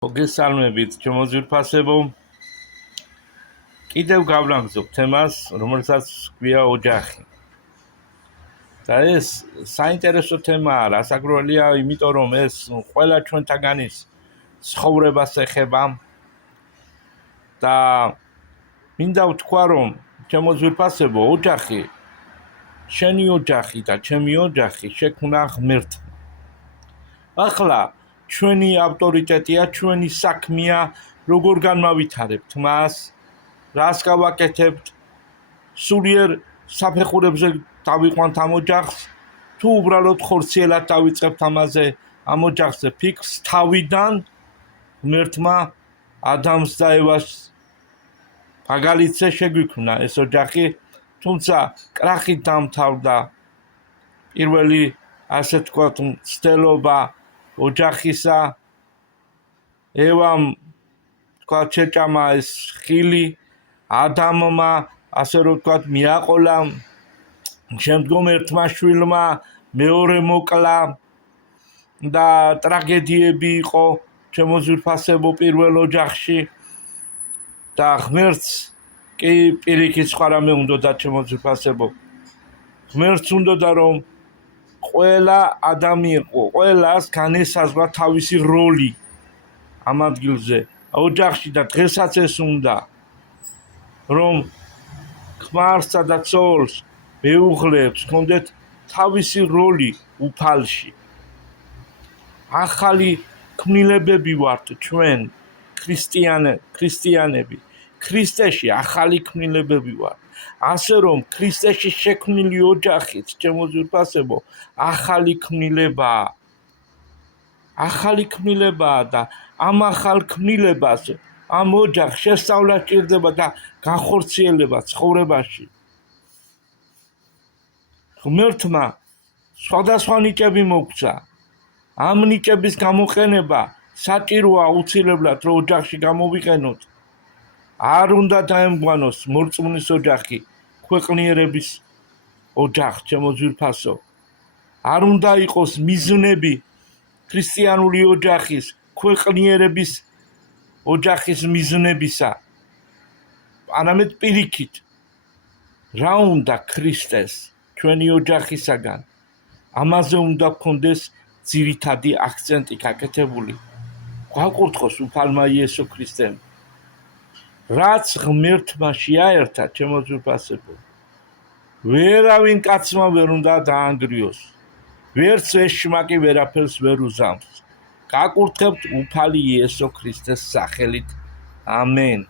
მოგესალმებით, ჩემო ძვირფასებო. კიდევ გავნაგზობ თემას, რომელსაც გვია ოჯახი. და ეს საინტერესო თემაა, რასაკვირველია, იმიტომ რომ ეს ყველა ჩვენთაგანის ცხოვრებას ეხება და მინდა ვთქვა, რომ ჩემო ძვირფასებო, ოჯახი, შენი ოჯახი და ჩემი ოჯახი შექმნა ღმერთმა. ახლა ჩვენი ავტორიტეტია, ჩვენი საქმეა, როგორ განმავითარებთ მას, რას გავაკეთებთ, სულიერ საფეხურებზე დავიყვანთ ამ ოჯახს, თუ უბრალოდ ხორციელად დავიწყებთ ამ ოჯახზე ფიქრს, თავიდან ღმერთმა ადამს და ევას მაგალითზე შეგვიქმნა ეს ოჯახი, თუმცა კრახით დამთავრდა პირველი, ასე ვთქვათ, მცდელობა ოჯახისა, ევამ თქვა შეჭამა ეს ხილი, ადამმა ასე რომ ვთქვათ მიაყოლა, შემდგომ ერთმა შვილმა მეორე მოკლა და ტრაგედიები იყო ჩემო ძვირფასებო პირველ ოჯახში და ღმერთს კი პირიქით სხვა რამე უნდოდა ჩემო ძვირფასებო. ღმერთს უნდოდა რომ ყველა ადამიანი, ყველას განესაზღვრა თავისი როლი ამ ადგილზე ოჯახში და დღესაც ეს უნდა რომ ქმარსა და ცოლს მეუღლეებს ჰქონდეთ თავისი როლი უფალში. ახალი ქმნილებები ვართ ჩვენ ქრისტიანები, ქრისტეში ახალი ქმნილებები ვართ. ასე რომ ქრისტეში შექმნილი ოჯახიც, ჩემო ძვირფასებო, ახალი ქმნილებაა და ამ ახალ ქმნილებას ამ ოჯახს შესწავლა სჭირდება და განხორციელება ცხოვრებაში. ღმერთმა სხვადასხვა ნიჭები მოგცა. ამ ნიჭების გამოყენება საჭიროა აუცილებლად, რომ ოჯახში გამოვიყენოთ. არ უნდა დაემგვანოს მორწმუნის ოჯახი, ქვეყნიერების ოჯახი, ჩემო ძვირფასო. არ უნდა იყოს მიზნები ქრისტიანული ოჯახის, ქვეყნიერების ოჯახის მიზნებისა. არამედ პირიქით, რა უნდა ქრისტეს ჩვენი ოჯახისაგან, ამაზე უნდა გქონდეს ძირითადი აქცენტი გაკეთებული. გვაკურთხოს უფალმა იესო ქრისტემ. რაც ღმერთმა შეაერთა, ჩემო ძვირფასებო, ვერავინ კაცმა ვერ უნდა დაანგრიოს. ვერც ეშმა კი ვერაფერს ვერ უზამს. გაკურთხებთ უფალი იესო ქრისტეს სახელით. ამენ.